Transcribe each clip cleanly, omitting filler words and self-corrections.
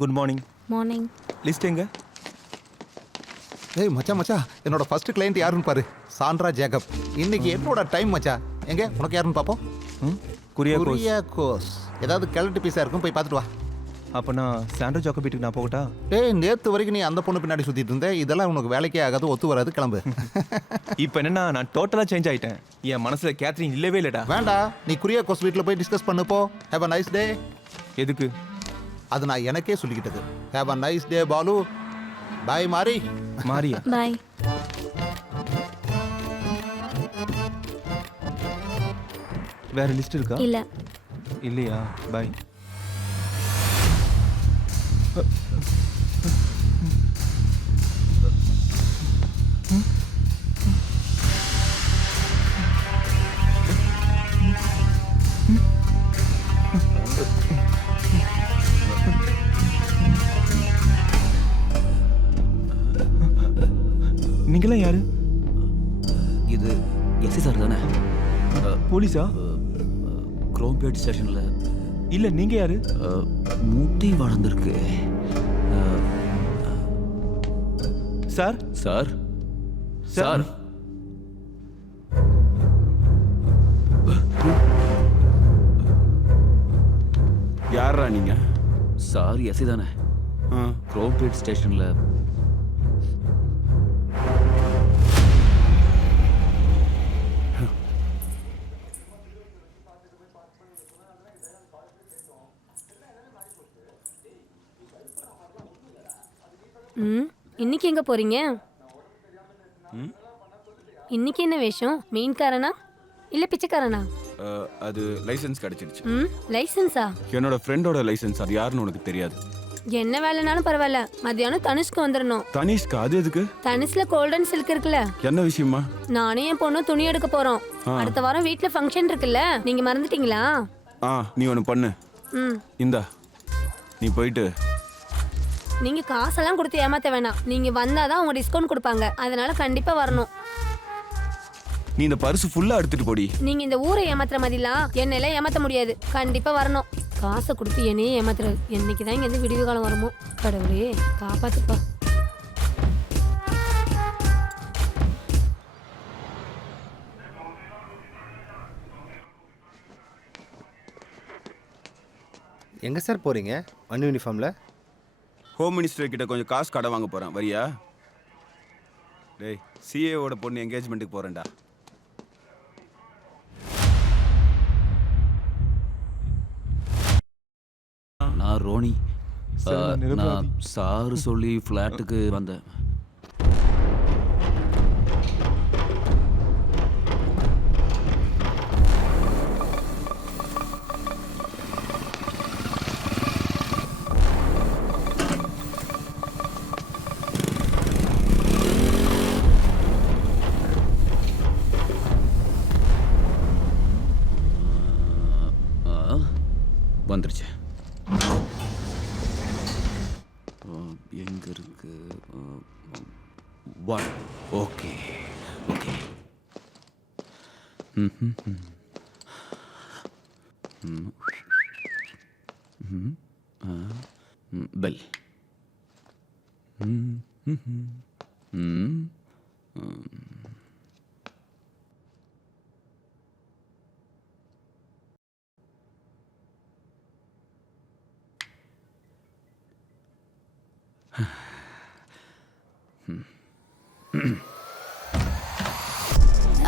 Good morning. Morning. List எங்க? ஏய் மச்சான் என்னோட ஃபர்ஸ்ட் கிளையண்ட் யாருன்னு பாரு. Sandra Jacob. இன்னைக்கு என்னோட டைம் மச்சான். எங்க உனக்கு யாருன்னு பாப்போம். குரியாகோஸ். ஏதாவது கலெக்ட் பீஸா இருக்கும், போய் பார்த்துட்டு வா. அப்போ நான் சாண்ட்ரா ஜாக்கப் வீட்டுக்கு நான் போகட்டா? ஏய் நேற்று வரைக்கும் நீ அந்த பொண்ணு பின்னாடி சுற்றிட்டு இருந்த. இதெல்லாம் உனக்கு வேலைக்கே ஆகாது, ஒத்து வராது, கிளம்பு. இப்போ என்னன்னா நான் டோட்டலாக சேஞ்ச் ஆகிட்டேன். என் மனசில் கேத்ரின் இல்லவே இல்லைடா. வேண்டாம், நீ குரியாகோஸ் வீட்டில் போய் டிஸ்கஸ் பண்ணு போ. Have a nice day. எதுக்கு? அது நான் எனக்கே சொல்லிக்கிட்டது. Have a nice day Balu. Bye Mari. மாரியா? பாய். வேற லிஸ்ட் இருக்கா? இல்ல. இல்லையா? பாய். நீங்களாம் யாரு? இது எஸ்சி சார் தானே? போலீஸா? குரோம்பேட் ஸ்டேஷனில். இல்லை, நீங்க யாரு? முட்டி வளர்ந்துருக்கு சார். சார் சார் யாரா நீங்க? சார் எஸ்சி தானே? குரோம்பேட் ஸ்டேஷனில். இன்னைக்கு எங்க போறீங்க? இன்னைக்கு என்ன வேஷம்? மீன்காரனா இல்ல பிச்சைக்காரனா? அது லைசென்ஸ் கிடைச்சிருச்சு. லைசென்ஸா? என்னோட ஃப்ரெண்டோட லைசென்ஸ். அது யாருன்னு உனக்கு தெரியாது. என்ன வேலைனாலும் பரவாயில்ல, மத்தியானம் தனுஷ்க்கு வந்துடணும். தனிஷ்கா? அது எதுக்கு? தனுஷ்ல கோல்டன் சில்க் இருக்குல்ல? என்ன விஷயமா? நானும் என் பொண்ணும் துணி எடுக்க போறோம். அடுத்த வாரம் வீட்ல ஃபங்க்ஷன் இருக்குல்ல, நீங்க மறந்துட்டீங்களா? நீ ஒன்று பண்ணு. இந்தா, நீ போயிட்டு. நீங்க காசெல்லாம் கொடுத்து ஏமாத்த வேணாம். நீங்க வந்தாதான் அவங்க டிஸ்கவுண்ட் கொடுப்பாங்க. அதனால கண்டிப்பா வரணும். நீ இந்த பர்ஸ் ஃபுல்லா எடுத்துட்டு போடி. நீங்க இந்த ஊரை ஏமாத்துற மாதிரிலாம் என்னெல்லாம் ஏமாத்த முடியாது. கண்டிப்பா வரணும். காசை கொடுத்து என்னையே ஏமாத்துறது. என்னைக்குதான் இங்க இருந்து விடிவு காலம் வருமோ. கடவுளே காப்பாத்துப்பா. எங்க சார் போறீங்க அன் யூனிஃபார்ம்ல? ஹோம் மினிஸ்டர் கிட்ட கொஞ்சம் காசு கடை வாங்க போறேன், வரியா? டேய், சிஏவோட பொண்ணு என்கேஜ்மெண்ட்டுக்கு போறேன்டா. நான் ரோனி. நான் சார் சொல்லி ஃப்ளாட்டுக்கு வந்தேன். வந்துருச்சு. எங்க இருக்கு? One. Okay okay. Bell.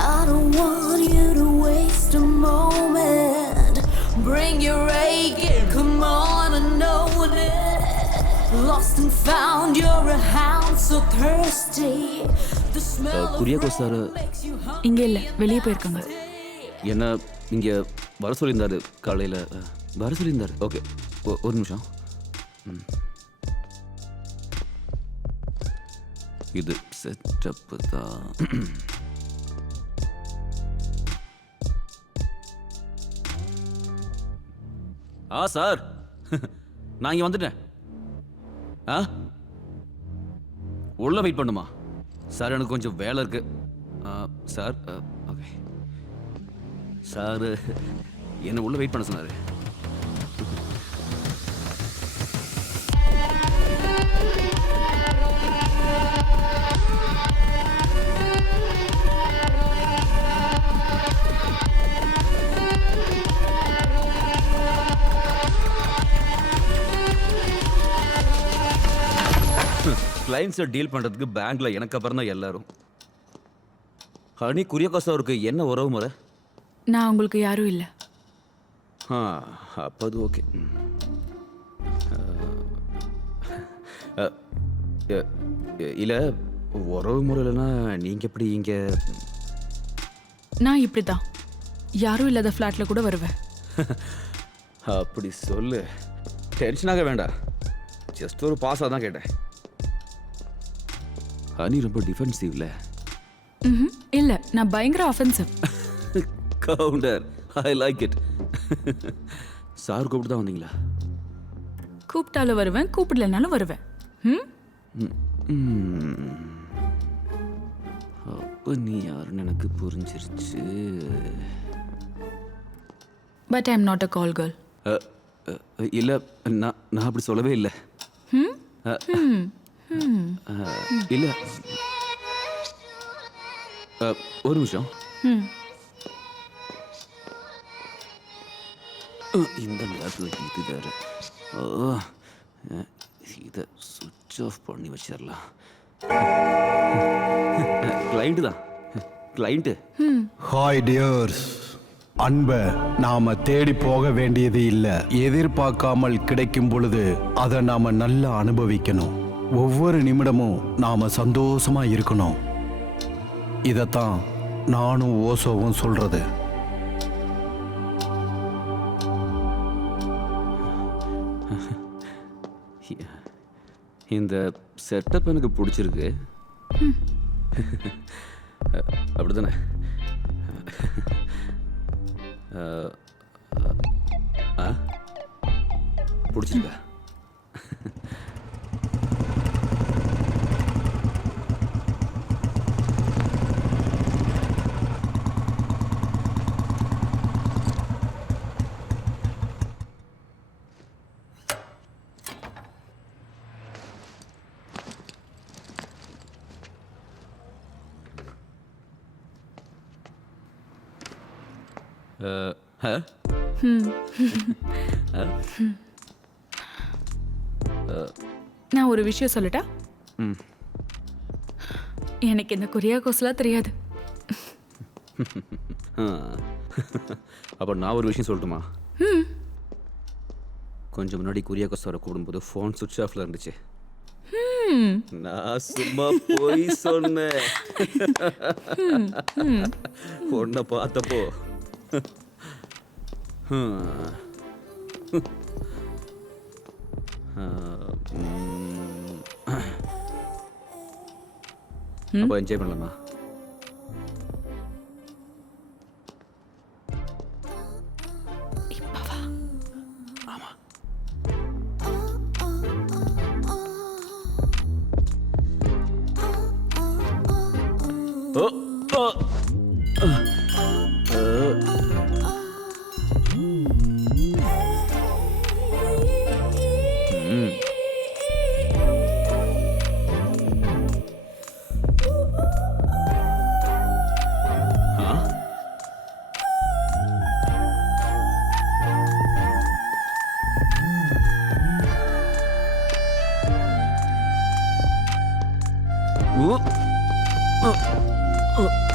I don't want you to waste a moment. Bring your A game, come on and know it. Lost and found, you're a hound so thirsty. The smell of Kuriakose sir இங்கே இல்லை, வெளியே போயிருக்காங்க. என்ன இங்கே வர சொல்லியிருந்தாரு காலையில். வர சொல்லியிருந்தாரு. ஓகே, ஒரு நிமிஷம். இது செட்டப்பு தான். சார், நான் இங்கே வந்துட்டேன். உள்ள வெயிட் பண்ணுமா? சார் எனக்கு கொஞ்சம் வேலை இருக்கு. Sir okay. சார் என்ன உள்ள வெயிட் பண்ண சொன்னாரு. கிளைண்ட்ஸை டீல் பண்ணுறதுக்கு பேங்க்ல எனக்கு அப்புறம் தான் எல்லாரும். ஹனி குரியகாசாவுக்கு என்ன உறவு முறை? நான் உங்களுக்கு யாரும் இல்லை. அப்போ அது ஓகே. இல்லை உறவு முறை இல்லைன்னா நீங்கள் எப்படி இங்கே? நான் இப்படி தான் யாரும் இல்லாத ஃப்ளாட்டில் கூட வருவேன். அப்படி சொல்லு. டென்ஷனாக வேண்டாம், ஜஸ்ட் ஒரு பாஸாக தான் கேட்டேன். ஹனி ரொம்ப டிஃபென்சிவ்ல. இல்லை, நான் பயங்கர offensive. Counter, I like it. Sir கூப்பிட்டு தான் வந்தீங்களா? கூப்பிட்டாலும் வருவேன், கூப்பிடலனாலும் வருவேன். அப்போ நீ யாருன்னு எனக்கு புரிஞ்சிருச்சு. But I am not a call girl. இல்லை, நான் அப்படி சொல்லவே இல்லை. இல்லை, ஒரு நிமிஷம். இந்த நேரத்தில் இது வேற. இதை சுவிட்ச் ஆஃப் பண்ணி வச்சிடலாம். கிளைண்ட்டு தான், கிளைண்ட்டு. ஹாய் டியர்ஸ், அன்பை நாம தேடி போக வேண்டியது இல்லை. எதிர்பார்க்காமல் கிடைக்கும் பொழுது அதை நாம நல்லா அனுபவிக்கணும். ஒவ்வொரு நிமிடமும் நாம சந்தோஷமா இருக்கணும். இதைத்தான் நானும் ஓசோவும் சொல்றது. இந்த செட்டப் எனக்கு பிடிச்சிருக்கு. அப்படிதானே? பிடிச்சிருக்கா? நான் ஒரு விஷயம் சொல்லட்டா? எனக்கு இந்த குரியாகோஸ்லாம் தெரியாது. அப்போ நான் ஒரு விஷயம் சொல்லட்டுமா? கொஞ்சம் முன்னாடி குரியாகோஸ் வர கூடும்போது ஃபோன் சுவிட்ச் ஆஃப்ல இருந்துச்சு. நான் சும்மா போய் சொன்னேன். பொண்ணை பார்த்தப்போ அப்போ என்ஜாய் பண்ணலாமா?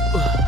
Oh.